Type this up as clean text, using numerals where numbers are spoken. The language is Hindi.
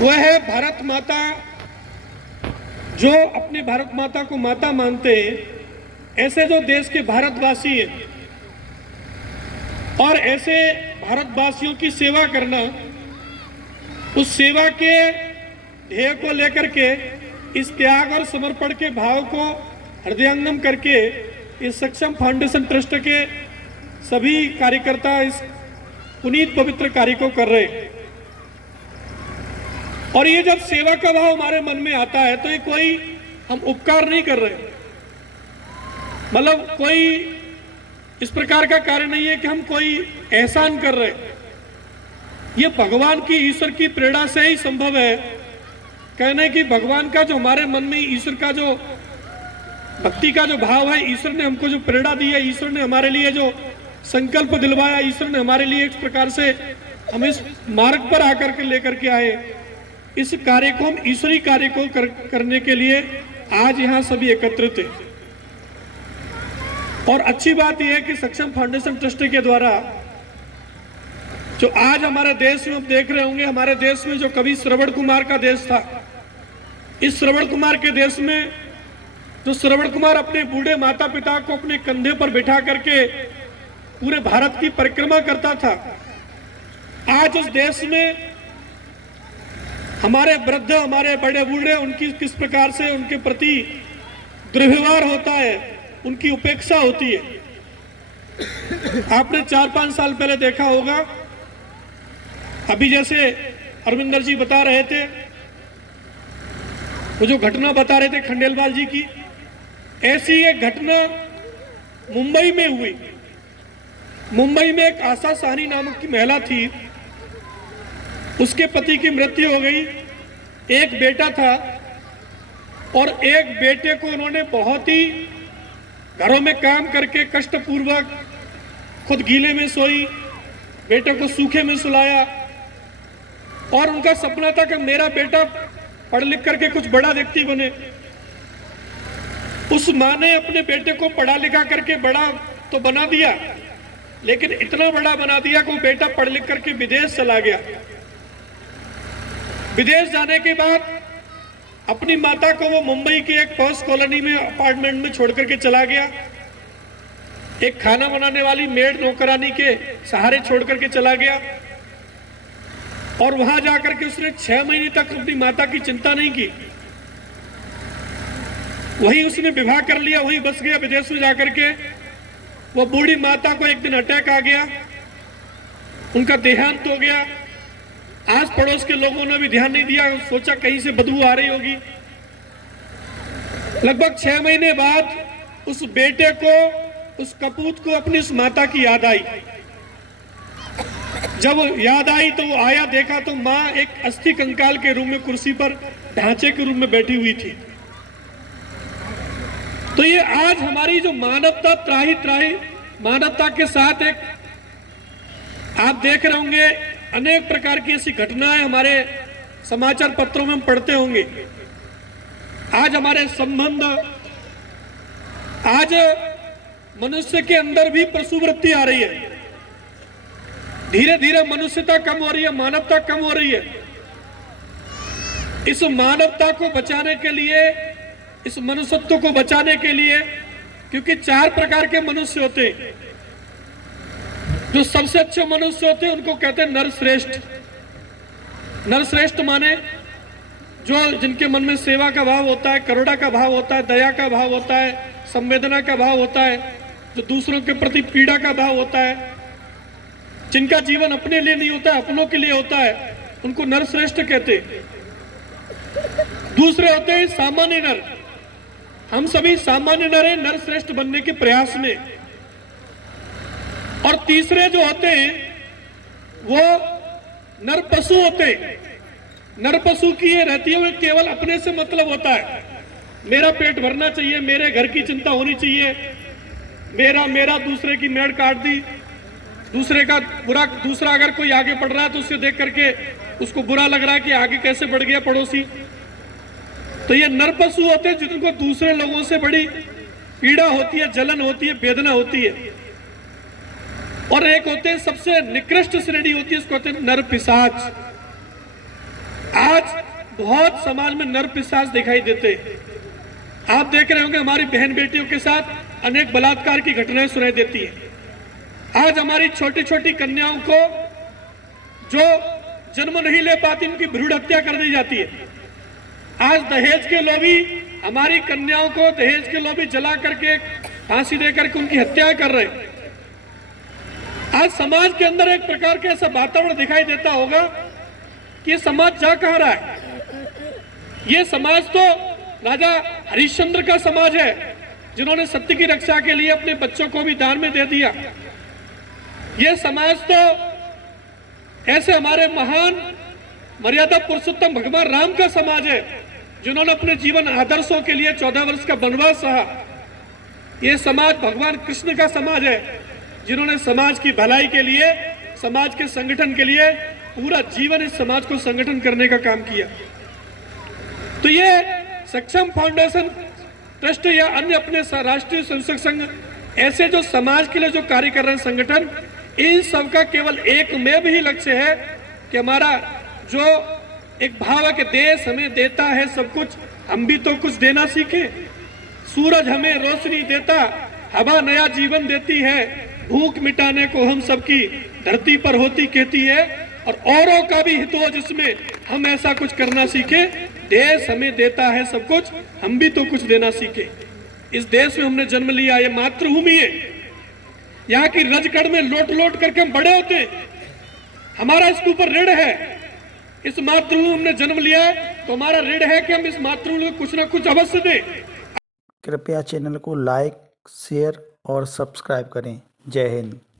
वह है भारत माता। जो अपनी भारत माता को माता मानते हैं, ऐसे जो देश के भारतवासी हैं और ऐसे भारतवासियों की सेवा करना, उस सेवा के ध्येय को लेकर के इस त्याग और समर्पण के भाव को हृदयंगम करके इस सक्षम फाउंडेशन ट्रस्ट के सभी कार्यकर्ता इस पुनीत पवित्र कार्य को कर रहे हैं। और ये जब सेवा का भाव हमारे मन में आता है तो ये कोई हम उपकार नहीं कर रहे, मतलब कोई इस प्रकार का कार्य नहीं है कि हम कोई एहसान कर रहे। ये भगवान की, ईश्वर की प्रेरणा से ही संभव है। कहने कि भगवान का जो हमारे मन में ईश्वर का जो भक्ति का जो भाव है, ईश्वर ने हमको जो प्रेरणा दी है, ईश्वर ने हमारे लिए जो संकल्प दिलवाया, ईश्वर ने हमारे लिए एक प्रकार से हम इस मार्ग पर आकर के लेकर के आए। इस कार्य को, हम ईश्वरीय कार्य को करने के लिए आज यहाँ सभी एकत्रित हैं। और अच्छी बात यह है कि सक्षम फाउंडेशन ट्रस्ट के द्वारा जो आज हमारे देश में आप देख रहे होंगे, हमारे देश में जो कभी श्रवण कुमार का देश था, इस श्रवण कुमार के देश में जो श्रवण कुमार अपने बूढ़े माता पिता को अपने कंधे पर बिठा करके पूरे भारत की परिक्रमा करता था, आज उस देश में हमारे वृद्ध, हमारे बड़े बूढ़े, उनकी किस प्रकार से उनके प्रति दुर्व्यवहार होता है, उनकी उपेक्षा होती है। आपने 4-5 साल पहले देखा होगा, अभी जैसे अरविंदर जी बता रहे थे, वो जो घटना बता रहे थे खंडेलवाल जी की, ऐसी एक घटना मुंबई में हुई। मुंबई में एक आशा साहनी नामक की महिला थी, उसके पति की मृत्यु हो गई। एक बेटा था और एक बेटे को उन्होंने बहुत ही घरों में काम करके कष्टपूर्वक, खुद गीले में सोई, बेटे को सूखे में सुलाया। और उनका सपना था कि मेरा बेटा पढ़ लिख करके कुछ बड़ा व्यक्ति बने। उस माँ ने अपने बेटे को पढ़ा लिखा करके बड़ा तो बना दिया, लेकिन इतना बड़ा बना दिया कि वो बेटा पढ़ लिख करके विदेश चला गया। विदेश जाने के बाद अपनी माता को वो मुंबई की एक पॉश कॉलोनी में अपार्टमेंट में छोड़ करके चला गया। एक खाना बनाने वाली मेड नौकरानी के सहारे छोड़ करके चला गया। और वहां जाकर के उसने 6 महीने तक अपनी माता की चिंता नहीं की। वहीं उसने विवाह कर लिया, वहीं बस गया विदेश में जाकर के। वो बूढ़ी माता को एक दिन अटैक आ गया, उनका देहांत हो गया। आस पड़ोस के लोगों ने भी ध्यान नहीं दिया, सोचा कहीं से बदबू आ रही होगी। लगभग 6 महीने बाद उस बेटे को, उस कपूत को अपनी उस माता की याद आई। जब याद आई तो वो आया, देखा तो माँ एक अस्थि कंकाल के रूप में, कुर्सी पर ढांचे के रूप में बैठी हुई थी। तो ये आज हमारी जो मानवता, त्राही त्राही मानवता के साथ एक, आप देख रहे होंगे अनेक प्रकार की ऐसी घटनाएं हमारे समाचार पत्रों में हम पढ़ते होंगे। आज हमारे संबंध, आज मनुष्य के अंदर भी पशुवृत्ति आ रही है। धीरे धीरे मनुष्यता कम हो रही है, मानवता कम हो रही है। इस मानवता को बचाने के लिए, इस मनुष्यत्व को बचाने के लिए, क्योंकि 4 प्रकार के मनुष्य होते हैं। जो सबसे अच्छे मनुष्य होते हैं उनको कहते हैं नरश्रेष्ठ। नरश्रेष्ठ माने जो जिनके मन में सेवा का भाव होता है, करुणा का भाव होता है, दया का भाव होता है, संवेदना का भाव होता है, जो दूसरों के प्रति पीड़ा का भाव होता है, जिनका जीवन अपने लिए नहीं होता है, अपनों के लिए होता है, उनको नरश्रेष्ठ कहते हैं। दूसरे होते हैं सामान्य नर। हम सभी सामान्य नर हैं, नरश्रेष्ठ बनने के प्रयास में। और तीसरे जो होते हैं वो नर पशु होते हैं। नर पशु की ये रहती है, वो केवल अपने से मतलब होता है। मेरा पेट भरना चाहिए, मेरे घर की चिंता होनी चाहिए, मेरा दूसरे की मेड़ काट दी, दूसरे का बुरा, दूसरा अगर कोई आगे बढ़ रहा है तो उसे देख करके उसको बुरा लग रहा है कि आगे कैसे बढ़ गया पड़ोसी। तो ये नर पशु होते हैं जिनको दूसरे लोगों से बड़ी पीड़ा होती है, जलन होती है, वेदना होती है। और एक होते हैं सबसे निकृष्ट श्रेणी होती है, उसको कहते हैं नर पिशाच। आज बहुत समाज में नर पिशाच दिखाई देते हैं। आप देख रहे होंगे हमारी बहन बेटियों के साथ अनेक बलात्कार की घटनाएं सुनाई देती हैं। आज हमारी छोटी छोटी कन्याओं को जो जन्म नहीं ले पाती उनकी भ्रूण हत्या कर दी जाती है। आज दहेज के लोभी हमारी कन्याओं को दहेज के लोभी जला करके फांसी दे करके उनकी हत्या कर रहे हैं। आज समाज के अंदर एक प्रकार का ऐसा वातावरण दिखाई देता होगा कि ये समाज जा कहां रहा है। ये समाज तो राजा हरिश्चंद्र का समाज है, जिन्होंने सत्य की रक्षा के लिए अपने बच्चों को भी दान में दे दिया। ये समाज तो ऐसे हमारे महान मर्यादा पुरुषोत्तम भगवान राम का समाज है, जिन्होंने अपने जीवन आदर्शों के लिए 14 वर्ष का वनवास सहा। ये समाज भगवान कृष्ण का समाज है, जिन्होंने समाज की भलाई के लिए, समाज के संगठन के लिए पूरा जीवन इस समाज को संगठन करने का काम किया। तो ये सक्षम फाउंडेशन ट्रस्ट या अन्य अपने राष्ट्रीय स्वयंसेवक संघ ऐसे जो समाज के लिए जो कार्य कर रहे हैं संगठन, इन सबका केवल एक में भी लक्ष्य है कि हमारा जो एक भाव है कि देश हमें देता है सब कुछ, हम भी तो कुछ देना सीखें। सूरज हमें रोशनी देता, हवा नया जीवन देती है, भूख मिटाने को हम सबकी धरती पर होती कहती है, और औरों का भी हित हो जिसमें हम ऐसा कुछ करना सीखें। देश हमें देता है सब कुछ, हम भी तो कुछ देना सीखें। इस देश में हमने जन्म लिया, ये मातृभूमि है। यहाँ की रजकड़ में लोट लोट करके हम बड़े होते हैं, हमारा इसके ऊपर ऋण है। इस मातृभूमि में हमने जन्म लिया है तो हमारा ऋण है कि हम इस मातृभूमि को कुछ ना कुछ अवश्य दें। कृपया चैनल को लाइक, शेयर और सब्सक्राइब करें। जय हिंद।